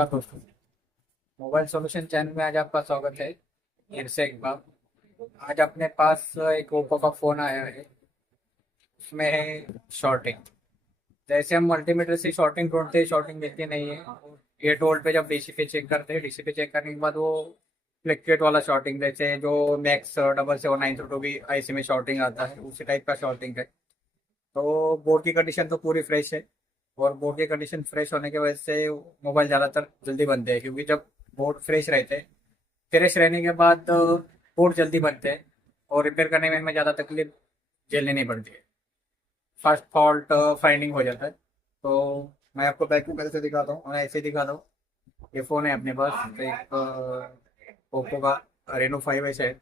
नमस्कार दोस्तों। Mobile solution channel में आज आपका स्वागत है। फिर से एक बार आज अपने पास एक ओप्पो का फ़ोन आया है। उसमें है शॉर्टिंग। जैसे हम मल्टीमीटर से शॉर्टिंग ढूंढते हैं, शॉर्टिंग मिलती नहीं है। 8 वोल्ट पे जब डीसी पे चेक करते हैं, डीसी पे चेक करने के बाद वो फ्लिक्चुएट वाला शॉर्टिंग, जैसे जो मैक्स 7779 भी आईसी में शॉर्टिंग आता है, उसी टाइप का शॉर्टिंग है। तो बोर्ड की कंडीशन तो पूरी फ्रेश है। और बोर्ड की कंडीशन फ्रेश होने की वजह से मोबाइल ज़्यादातर जल्दी बनते हैं, क्योंकि जब बोर्ड फ्रेश रहने के बाद बोर्ड जल्दी बनते हैं और रिपेयर करने में हमें ज़्यादा तकलीफ झेलनी नहीं पड़ती है। फर्स्ट फॉल्ट फाइंडिंग हो जाता है। तो मैं आपको बैक कैमरे से दिखाता हूँ, मैं ऐसे ही दिखाता हूँ। ये फ़ोन है अपने पास, एक ओप्पो का Reno 5S है।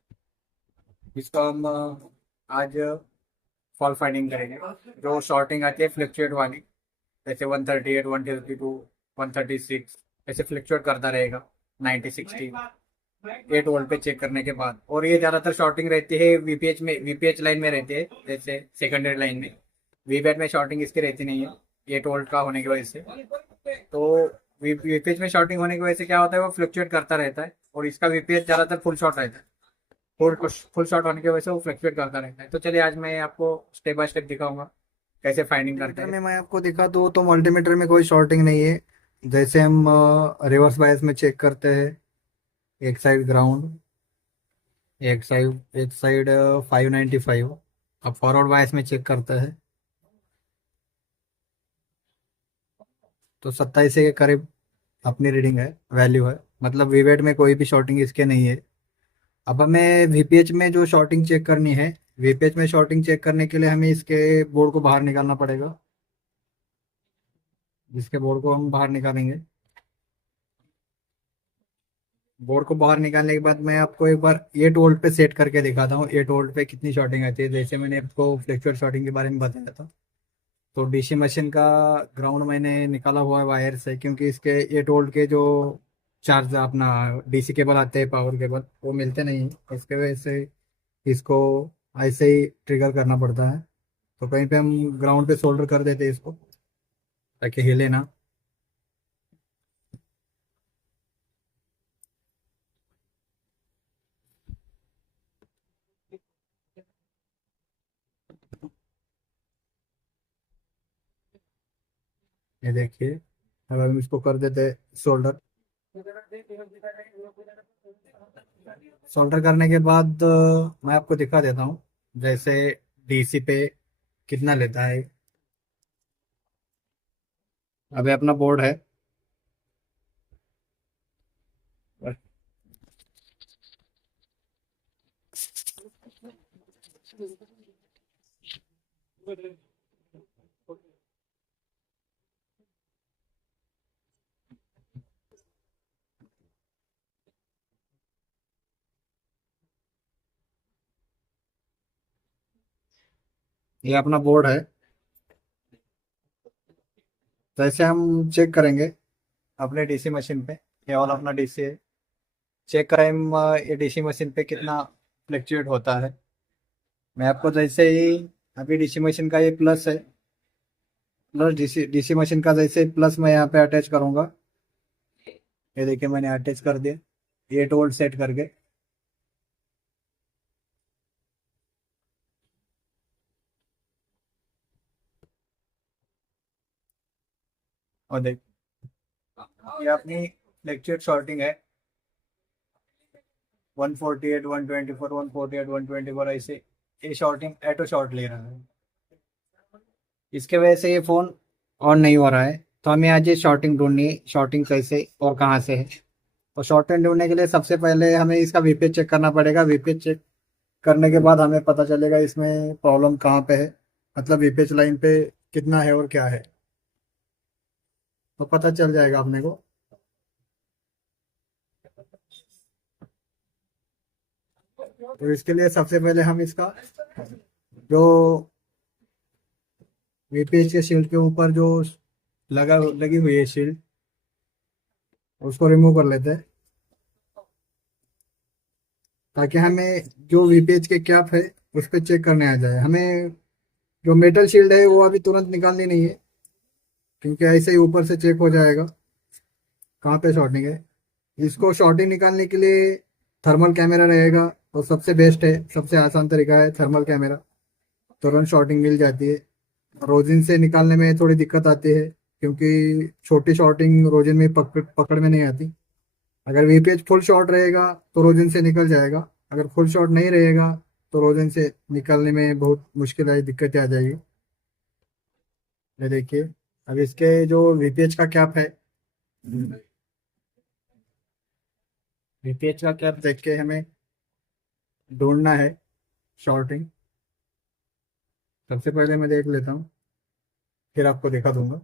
इसको हम आज फॉल्ट फाइंडिंग करेंगे। जो शॉर्टिंग आती है फ्लक्चुएट वाली, जैसे 138, 132, 136, ऐसे फ्लक्चुएट करता रहेगा। 90, 60, 8 वोल्ट पे चेक करने के बाद। और ये ज़्यादातर शॉर्टिंग रहती है वीपीएच में, वीपीएच लाइन में रहती है, जैसे सेकेंडरी लाइन में। वीपैट में शॉर्टिंग इसकी रहती नहीं है, 8 वोल्ट का होने की वजह से। तो वीपीएच में शॉर्टिंग होने की वजह से क्या होता है, वो फ्लक्चुएट करता रहता है। और इसका वीपीएच ज़्यादातर फुल शॉट रहता है। फुल शॉट होने की वजह से वो फ्लक्चुएट करता रहता है। तो चलिए आज मैं आपको स्टेप बाय स्टेप दिखाऊंगा कैसे फाइंडिंग करते मल्टीमीटर हैं। में मैं आपको दिखा दूँ तो मल्टीमीटर में कोई शॉर्टिंग नहीं है। जैसे हम रिवर्स बायस में चेक करते हैं, एक साइड ग्राउंड, एक साइड 595। अब फॉरवर्ड बायस में चेक करते हैं तो 27 के करीब अपनी रीडिंग है, वैल्यू है। मतलब वीवेट में कोई भी शॉर्टिंग इसके नहीं है। अब हमें वीपीएच में जो शॉर्टिंग चेक करनी है, वीपीएच में शॉर्टिंग चेक करने के लिए हमें इसके बोर्ड को बाहर निकालना पड़ेगा। इसके बोर्ड को हम बाहर निकालेंगे। बोर्ड को बाहर निकालने के बाद मैं आपको एक बार 8 वोल्ट पे सेट करके दिखाता हूँ, 8 वोल्ट पे कितनी शॉर्टिंग आती है। जैसे मैंने आपको फ्लैक्चुएट शॉर्टिंग के बारे में बताया था, तो डीसी मशीन का ग्राउंड मैंने निकाला हुआ है वायर से, क्योंकि इसके 8 वोल्ट के जो चार्ज अपना डीसी केबल आते हैं, पावर केबल, वो मिलते नहीं हैं। इसके वजह से इसको ऐसे ही ट्रिगर करना पड़ता है। तो कहीं पे हम ग्राउंड पे सोल्डर कर देते हैं इसको, ताकि हिले ना। ये देखिए, अब हम इसको कर देते हैं सोल्डर। सोल्डर करने के बाद मैं आपको दिखा देता हूँ, जैसे डीसी पे कितना लेता है। अभी अपना बोर्ड है, ये अपना बोर्ड है। जैसे हम चेक करेंगे अपने डीसी मशीन पे, ये वाला अपना डीसी है। चेक करें हम ये डीसी मशीन पे कितना फ्लक्चुएट होता है। मैं आपको जैसे ही, अभी डीसी मशीन का ये प्लस है, प्लस डीसी डीसी मशीन का जैसे प्लस मैं यहाँ पे अटैच करूंगा, ये देखिए मैंने अटैच कर दिया 8 वोल्ट सेट करके। और देख, ये अपनी फ्लक्चुएट शॉर्टिंग है। 148, 124, 148, 124, ऐसे ये शॉर्टिंग ऑटो शॉर्ट ले रहा है। इसके वजह से ये फोन ऑन नहीं हो रहा है। तो हमें आज ये शॉर्टिंग ढूंढनी है, शॉर्टिंग कैसे और कहाँ से है। और शॉर्टिंग ढूंढने के लिए सबसे पहले हमें इसका वीपीएच चेक करना पड़ेगा। वीपीएच चेक करने के बाद हमें पता चलेगा इसमें प्रॉब्लम कहाँ पे है, मतलब वीपीएच लाइन पे कितना है और क्या है, तो पता चल जाएगा अपने को। तो इसके लिए सबसे पहले हम इसका जो वीपीएच के शील्ड के ऊपर जो लगी हुई है शील्ड, उसको रिमूव कर लेते हैं, ताकि हमें जो वीपीएच के कैप है उस पर चेक करने आ जाए। हमें जो मेटल शील्ड है वो अभी तुरंत निकालनी नहीं है, क्योंकि ऐसे ही ऊपर से चेक हो जाएगा कहाँ पे शॉर्टिंग है। इसको शॉर्टिंग निकालने के लिए थर्मल कैमरा रहेगा तो सबसे बेस्ट है, सबसे आसान तरीका है थर्मल कैमरा। तुरंत शॉर्टिंग मिल जाती है। रोजिन से निकालने में थोड़ी दिक्कत आती है क्योंकि छोटी शॉर्टिंग रोजिन में पकड़ में नहीं आती। अगर वीपीएच फुल शॉर्ट रहेगा तो रोजिन से निकल जाएगा, अगर फुल शॉर्ट नहीं रहेगा तो रोजिन से निकालने में बहुत मुश्किल आई, दिक्कतें आ जाएगी। ये देखिए, अब इसके जो वीपीएच का कैप है, वीपीएच का कैप देख के हमें ढूंढना है शॉर्टिंग। सबसे पहले मैं देख लेता हूँ, फिर आपको दिखा दूंगा।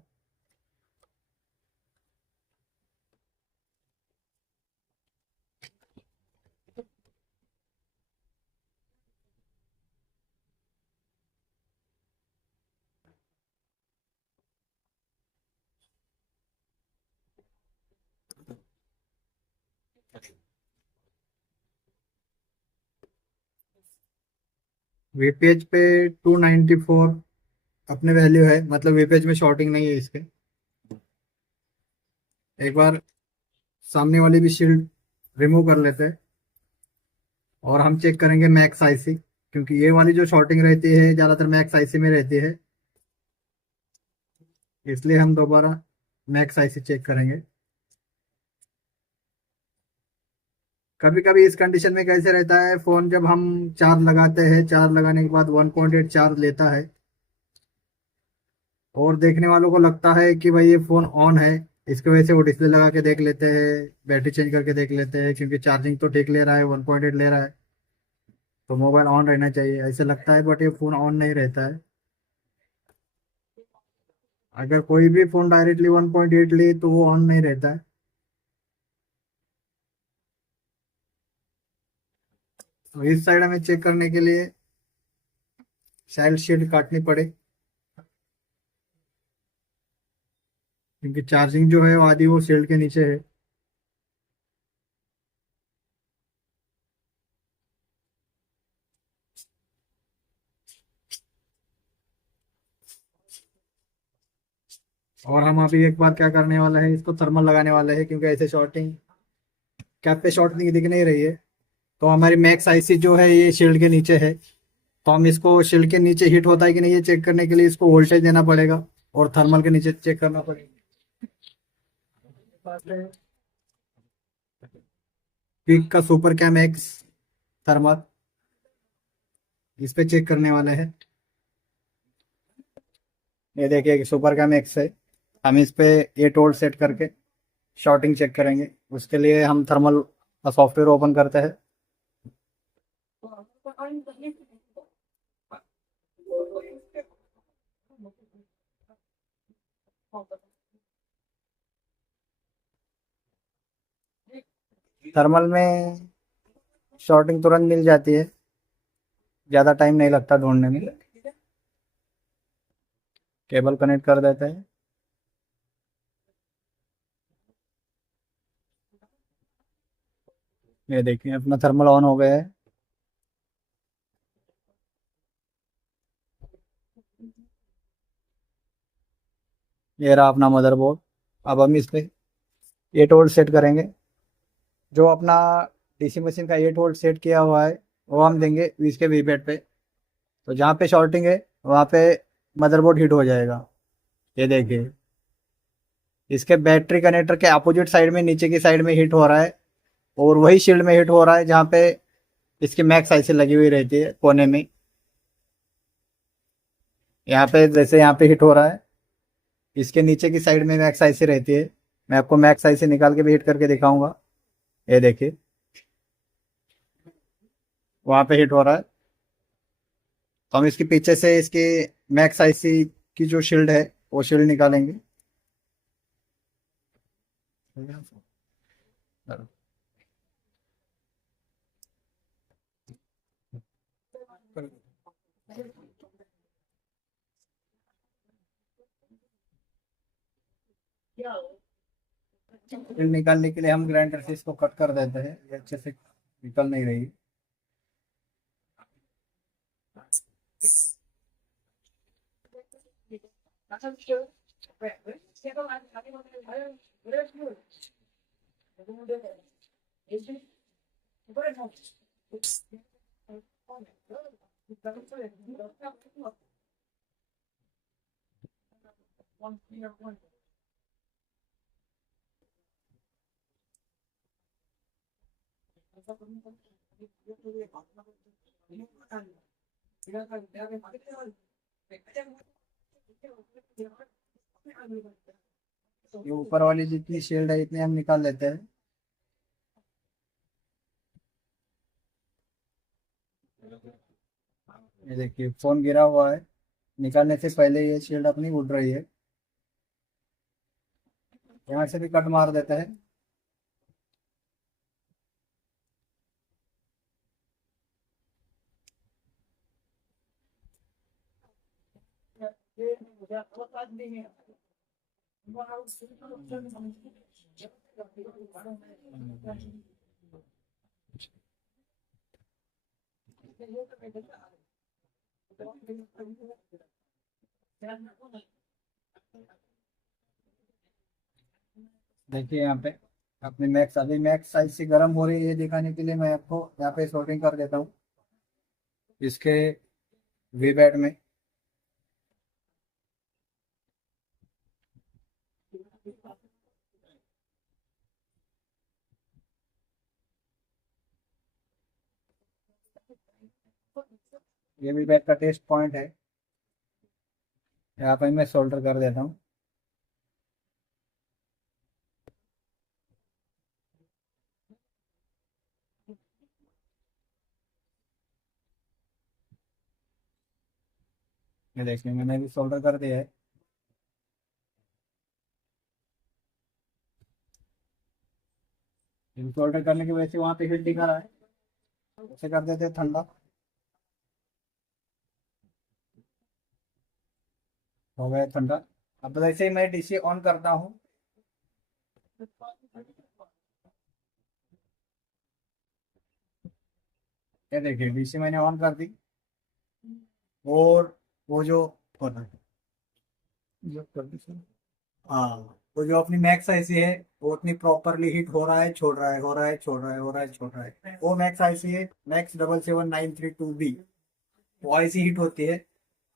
वीपीएच पे 294 अपने वैल्यू है, मतलब वीपीएच में शॉर्टिंग नहीं है इसके। एक बार सामने वाली भी शील्ड रिमूव कर लेते हैं और हम चेक करेंगे मैक्स आईसी, क्योंकि ये वाली जो शॉर्टिंग रहती है ज़्यादातर मैक्स आईसी में रहती है, इसलिए हम दोबारा मैक्स आईसी चेक करेंगे। कभी कभी इस कंडीशन में कैसे रहता है, फ़ोन जब हम चार्ज लगाते हैं, चार्ज लगाने के बाद 1.8 चार्ज लेता है और देखने वालों को लगता है कि भाई ये फ़ोन ऑन है, इसकी वजह से वो डिस्प्ले लगा के देख लेते हैं, बैटरी चेंज करके देख लेते हैं, क्योंकि चार्जिंग तो ठीक ले रहा है, 1.8 ले रहा है तो मोबाइल ऑन रहना चाहिए ऐसे लगता है, बट ये फ़ोन ऑन नहीं रहता है। अगर कोई भी फ़ोन डायरेक्टली 1.8 ले तो वो ऑन नहीं रहता है। तो इस साइड हमें चेक करने के लिए साइड शील्ड काटनी पड़े, क्योंकि चार्जिंग जो है वो आधी वो शील्ड के नीचे है। और हम अभी एक बार क्या करने वाला है, इसको थर्मल लगाने वाले हैं, क्योंकि ऐसे शॉर्टिंग कैप पे शॉर्टिंग दिख नहीं रही है। तो हमारी मैक्स आईसी जो है ये शील्ड के नीचे है, तो हम इसको शील्ड के नीचे हीट होता है कि नहीं ये चेक करने के लिए इसको वोल्टेज देना पड़ेगा और थर्मल के नीचे चेक करना पड़ेगा। पीक का सुपर कैम एक्स थर्मल, इस पे चेक करने वाले हैं। ये देखिए सुपर कैम एक्स है, हम इस पे 8 वोल्ट सेट करके शॉर्टिंग चेक करेंगे। उसके लिए हम थर्मल का सॉफ्टवेयर ओपन करते हैं। थर्मल में शॉर्टिंग तुरंत मिल जाती है, ज़्यादा टाइम नहीं लगता ढूंढने में। केबल कनेक्ट कर देते हैं। ये देखिए अपना थर्मल ऑन हो गया है। ये रहा अपना मदरबोर्ड। अब हम इस पे 8 वोल्ट सेट करेंगे। जो अपना डीसी मशीन का 8 वोल्ट सेट किया हुआ है वो हम देंगे इसके वीपैड पे। तो जहाँ पे शॉर्टिंग है वहाँ पे मदरबोर्ड हीट हो जाएगा। ये देखिए इसके बैटरी कनेक्टर के अपोजिट साइड में नीचे की साइड में हीट हो रहा है, और वही शील्ड में हीट हो रहा है जहाँ पे इसकी मैक्स आईसी लगी हुई रहती है कोने में। यहाँ पे जैसे यहाँ पे हिट हो रहा है, इसके नीचे की साइड में मैक्स आईसी रहती है। मैं आपको मैक्स आईसी निकाल के भी हिट करके दिखाऊंगा। ये देखिए वहाँ पे हिट हो रहा है। तो हम इसके पीछे से इसकी मैक्स आईसी की जो शील्ड है वो शील्ड निकालेंगे। शील्ड निकालने के लिए हम ग्राइंडर से इसको कट कर देते हैं, ये अच्छे से निकल नहीं रही। ये ऊपर वाली जितनी शील्ड है इतनी हम निकाल लेते हैं। ये देखिए फोन गिरा हुआ है, निकालने से पहले ये शील्ड अपनी उड़ रही है। यहाँ से भी कट मार देते हैं। देखिए यहाँ पे अपनी मैक्स अभी मैक्स साइज से गर्म हो रही है, ये दिखाने के लिए मैं आपको यहाँ पे शॉर्टिंग कर देता हूँ इसके वी बैट में। ये वी बैट का टेस्ट पॉइंट है, यहाँ पे मैं सोल्डर कर देता हूँ। ये देखिए मैंने भी सोल्डर कर दिया है। सोल्डर करने की वजह से वहाँ पे हीट दिखा रहा है, उसे कर देते हैं ठंडा। हो गया ठंडा। अब जैसे ही मैं डीसी ऑन करता हूँ, ये देखिए डीसी मैंने ऑन कर दी और वो जो हाँ, वो जो अपनी मैक्स आईसी है वो उतनी प्रॉपरली हिट हो रहा है, छोड़ रहा है, हो रहा है, छोड़ रहा है, हो रहा है, छोड़ रहा है। वो मैक्स आईसी है मैक्स 77932B। वो आईसी हिट होती है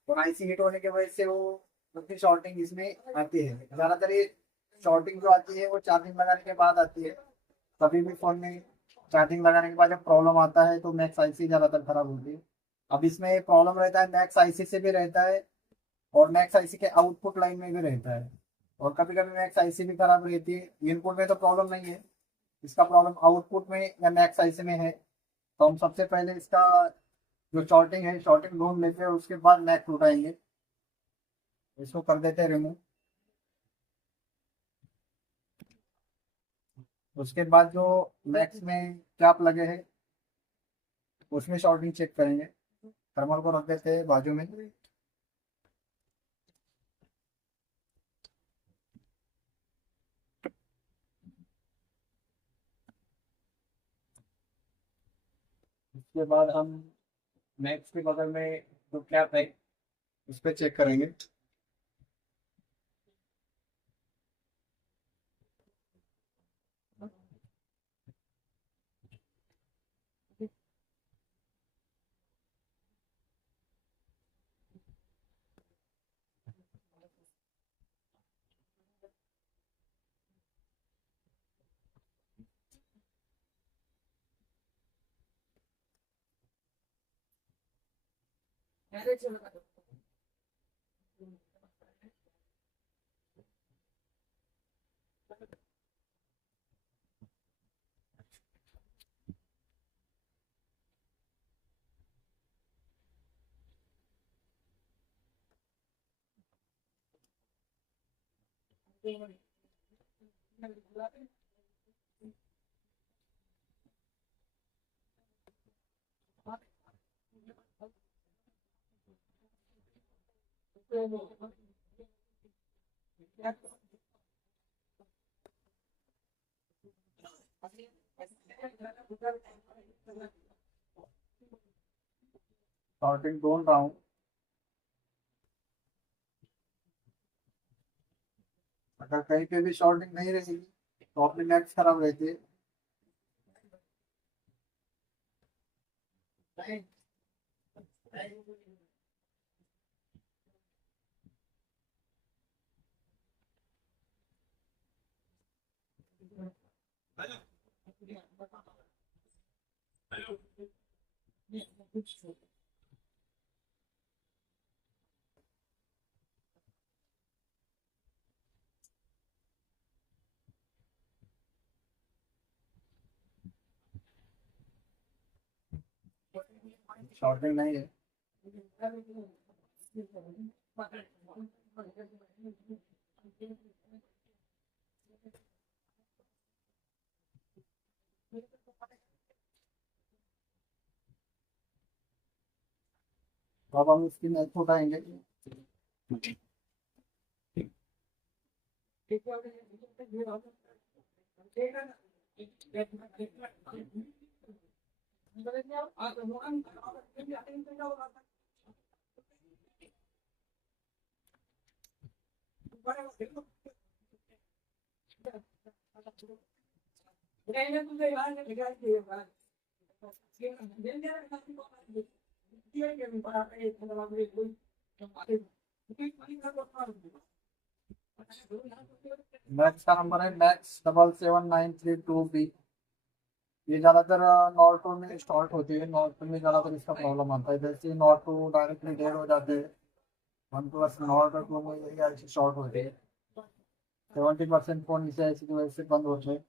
और आईसी हिट होने की वजह से वो उसकी शॉर्टिंग इसमें आती है। ज्यादातर ये शॉर्टिंग जो आती है वो चार्जिंग लगाने के बाद आती है। कभी भी फोन में चार्जिंग लगाने के बाद जब प्रॉब्लम आता है तो मैक्स आईसी ज्यादातर खराब होती है। अब इसमें प्रॉब्लम रहता है मैक्स आईसी से भी रहता है और मैक्स आईसी के आउटपुट लाइन में भी रहता है। और कभी कभी मैक्स आईसी भी खराब रहती है। इनपुट में तो प्रॉब्लम नहीं है, इसका प्रॉब्लम आउटपुट में या मैक्स आईसी में है। तो हम सबसे पहले इसका जो शॉर्टिंग है शॉर्टिंग ढूंढ लेते हैं, उसके बाद मैक्स उठाएंगे। इसको कर देते हैं रिमूव। उसके बाद जो मैक्स में कैप लगे हैं उसमें शॉर्टिंग चेक करेंगे। थर्मल को रख देते हैं बाजू में। उसके बाद हम मैक्स के बगल में जो कैप है उस पर चेक करेंगे। शॉर्टिंग ढूंढ रहा हूँ। अगर कहीं पे भी शॉर्टिंग नहीं रहेगी तो अपनी नेट्स खराब रहती है। शॉर्टिंग नहीं है। तो अब हम इसकी नेट उठाएंगे। मैक्स का नंबर है मैक्स 77932B। ये ज्यादातर नॉर्टो में स्टार्ट होती है, नॉर्टो में ज्यादातर इसका प्रॉब्लम आता है। जैसे नॉर्टो डायरेक्टली डेड हो जाते हैं, वन प्लस नॉर्टो टू में यही ऐसी शॉर्ट होती है। 70% फोन इसे ऐसी की वजह से बंद होते हैं।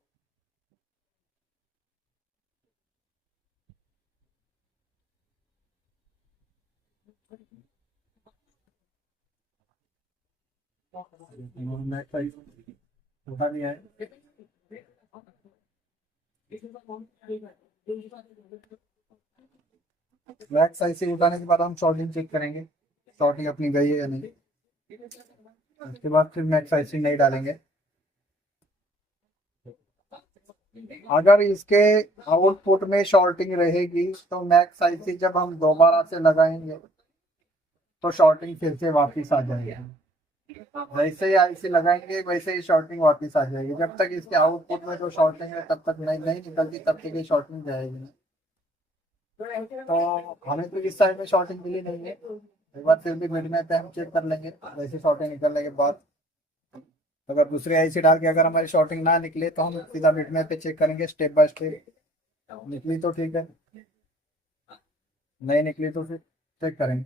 मैक्स साइज उठा दिया है। मैक्स साइज से उठाने के बाद हम शॉर्टिंग चेक करेंगे, शॉर्टिंग अपनी गई है या नहीं। उसके बाद फिर मैक्स साइज नहीं डालेंगे। अगर इसके आउटपुट में शॉर्टिंग रहेगी तो मैक्स आईसी जब हम दोबारा से लगाएंगे तो शॉर्टिंग फिर से वापस आ जाएगी। जैसे ही आईसी लगाएंगे वैसे ही शॉर्टिंग वापस आ जाएगी। जब तक इसके आउटपुट में जो शॉर्टिंग है तब तक नहीं निकलती, तब तक ये शॉर्टिंग जाएगी नहीं। तो हमें तो इस साइड में शॉर्टिंग मिली नहीं है। एक बार फिर भी मिड में पे हम चेक कर लेंगे वैसे शॉर्टिंग निकलने के बाद। अगर दूसरे आईसी डाल के अगर हमारी शॉर्टिंग ना निकले तो हम सीधा मिड में पे चेक करेंगे स्टेप बाय स्टेप। निकली तो ठीक है, नहीं निकली तो फिर चेक करेंगे।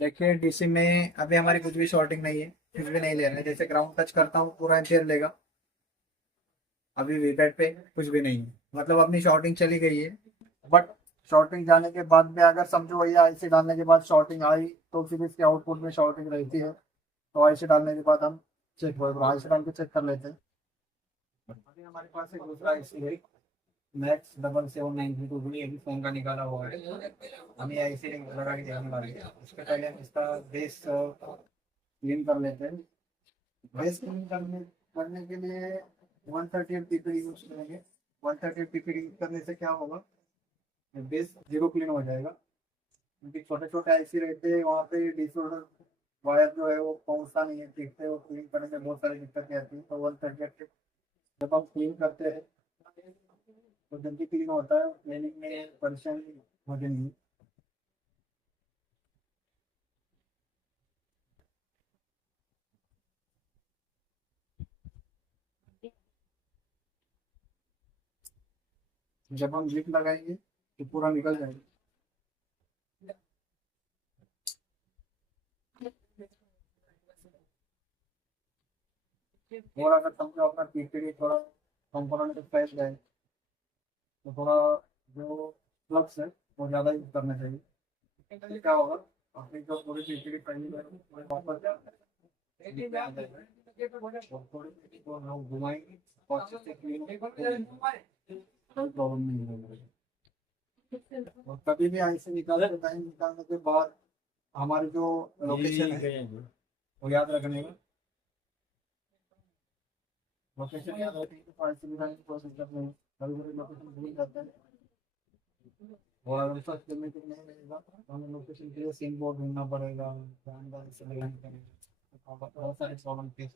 देखिए डीसी में अभी हमारी कुछ भी शॉर्टिंग नहीं है, कुछ भी नहीं ले रहा है। जैसे ग्राउंड टच करता हूँ पूरा एम्पियर लेगा। अभी वीपैड पे कुछ भी नहीं है, मतलब अपनी शॉर्टिंग चली गई है। बट शॉर्टिंग जाने के बाद में अगर समझो वही आईसी डालने के बाद शॉर्टिंग आई तो फिर इसके आउटपुट में शॉर्टिंग रहती है। तो आईसी डालने के बाद हम चेक आईसी डाल के चेक कर लेते हैं। अभी हमारे पास एक दूसरा आईसी है मैक्स 77932, ये भी फोन का निकाला हुआ है। हम ये आईसी लगा के देखने वाले हैं। उसके पहले हम इसका बेस क्लीन कर लेते हैं। बेस क्लीन करने के लिए 138 पीपीडी यूज करेंगे। 138 पीपीडी यूज करने से क्या होगा, बेस जीरो क्लीन हो जाएगा। क्योंकि छोटे छोटे आईसी रहते हैं वहाँ पे डिसऑर्डर वायर जो है वो पहुँचता नहीं है ठीक से, वो क्लीन करने में बहुत सारी दिक्कतें आती हैं। तो 138 जब हम क्लीन करते हैं तो जल्दी क्लीन होता है, क्लीनिंग में परेशानी होती नहीं। जब हम जिप लगाएंगे तो पूरा निकल जाएगा। और अगर समझो अपना पीपीडी थोड़ा कंपोनेंट फैल जाए तो थोड़ा जो फ्लक्स है वो ज़्यादा यूज करना चाहिए। इससे क्या होगा, अपनी जो पूरी पीपीडी फैली है वो वापस आ जाएगा। और थोड़ी सी को हम घुमाएंगे और अच्छे से क्लीन होगा, कोई प्रॉब्लम नहीं होगी। और कभी भी आई से निकालते टाइम निकालने के बाद हमारी जो लोकेशन है वो याद रखने का। लोकेशन याद रखने की फाइल से निकालने की कोशिश करते हैं, कभी कभी लोकेशन भूल जाते हैं। और ऐसा करने के लिए नहीं मिलेगा तो हमें लोकेशन के लिए सिम बोर्ड ढूंढना पड़ेगा, ब्रांड से लगाने के लिए बहुत सारे प्रॉब्लम फेस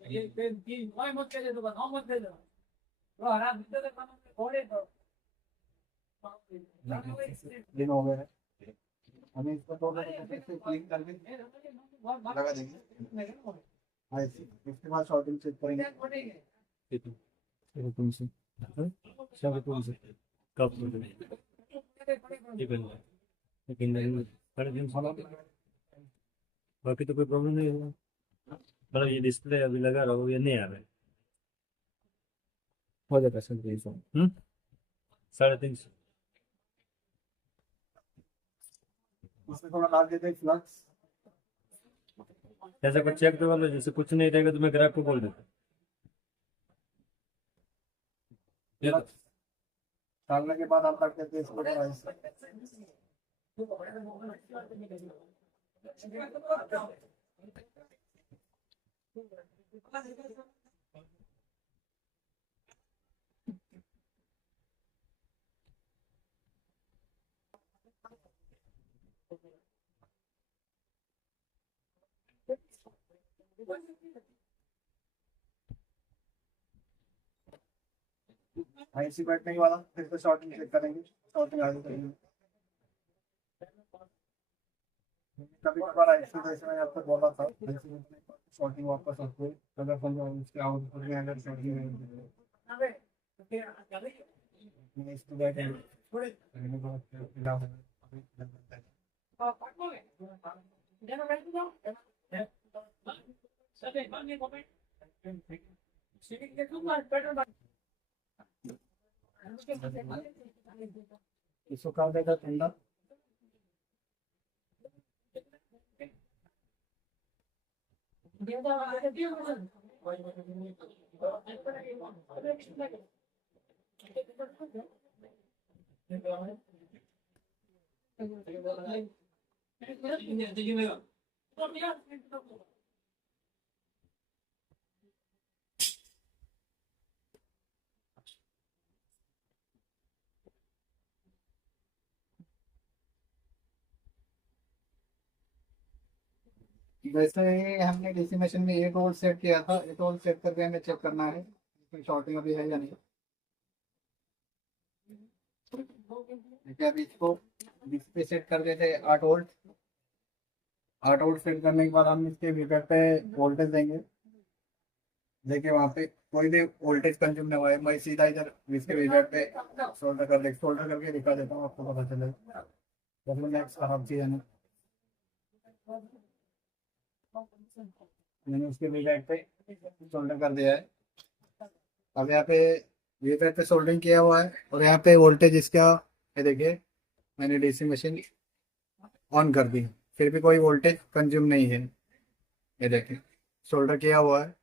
दिन हो गए हैं। हमें इसको तो क्लीन करके लगा देंगे। हाँ, इसके बाद शॉर्टिंग चेक करेंगे। तुमसे सब तुमसे कब लेकिन लेकिन साढ़े 3 साल बाकी तो कोई प्रॉब्लम नहीं होगा। मतलब ये डिस्प्ले अभी लगा रहा हो, ये नहीं आ रहा है। हो जाता है सर, यही सब। 350। उसमें थोड़ा डाल देते हैं फ्लक्स। ऐसा कुछ चेक तो कर लो, जैसे कुछ नहीं रहेगा तो मैं ग्राहक को बोल देता हूँ। डालने के बाद आप रख देते हैं इसको थोड़ा ऐसे। ऐसी बैठने के बाद हम फिर से शॉर्टिंग चेक करेंगे, शॉर्टिंग आगे करेंगे। कभी कभार ऐसे जैसे मैंने आपको बोला था, शॉर्टिंग वापस आपको अगर समझो उसके आउटपुट में अगर शॉर्टिंग इसको बैठे इसको कर देगा ठंडा। वैसे ही हमने डीसी मशीन में 8 वोल्ट सेट किया था, 8 वोल्ट सेट करके हमें चेक करना है कोई शॉर्टिंग अभी है या नहीं। देखिए अभी इसको पे सेट कर देते 8 वोल्ट। 8 वोल्ट सेट करने के बाद हम इसके वीपर पे वोल्टेज देंगे। देखिए वहाँ पे कोई भी वोल्टेज कंज्यूम नहीं हुआ है। मैं सीधा इधर इसके वीपर पे सोल्डर करके दिखा देता हूँ, आपको पता चलेगा। खराब चीज़ है ना, मैंने उसके वीपर पे सोल्डर कर दिया है। अब यहाँ पे वीपर पे सोल्डरिंग किया हुआ है और यहाँ पे वोल्टेज इसका, ये देखिए मैंने डीसी मशीन ऑन कर दी, फिर भी कोई वोल्टेज कंज्यूम नहीं है। ये देखिए सोल्डर किया हुआ है,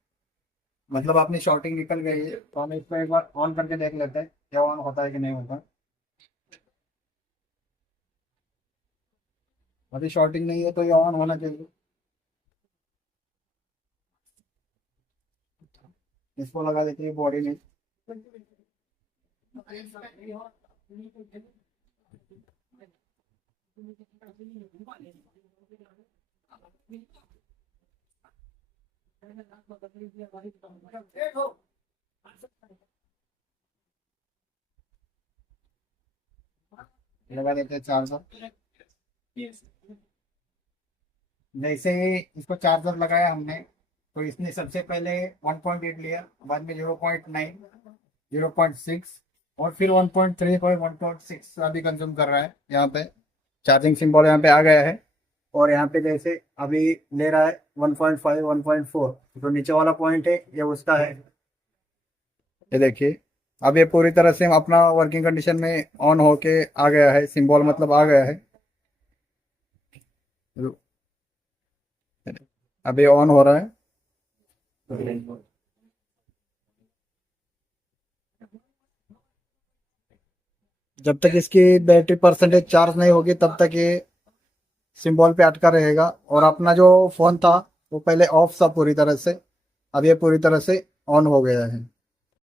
मतलब अपनी शॉर्टिंग निकल गई है। तो हम इसको एक बार ऑन करके देख लेते हैं क्या ऑन होता है कि नहीं होता। अभी शॉर्टिंग नहीं है तो ये ऑन होना चाहिए। इसको लगा देते हैं बॉडी में। लगा देते हैं चार्जर। जैसे ही इसको चार्जर लगाया हमने तो इसने सबसे पहले 1.8 लिया, बाद में 0.9, 0.6 और फिर 1.3 और 1.6 अभी कंज्यूम कर रहा है। यहाँ पे चार्जिंग सिंबल यहाँ पे आ गया है और यहाँ पे जैसे अभी ले रहा है 1.5, 1.4। जो नीचे वाला पॉइंट है ये उसका है। ये देखिए अब ये पूरी तरह से अपना वर्किंग कंडीशन में ऑन होके आ गया है, सिंबल मतलब आ गया है। अभी ऑन हो रहा है। जब तक इसकी बैटरी परसेंटेज चार्ज नहीं होगी तब तक ये सिंबल पे अटका रहेगा। और अपना जो फोन था वो पहले ऑफ था पूरी तरह से, अब ये पूरी तरह से ऑन हो गया है।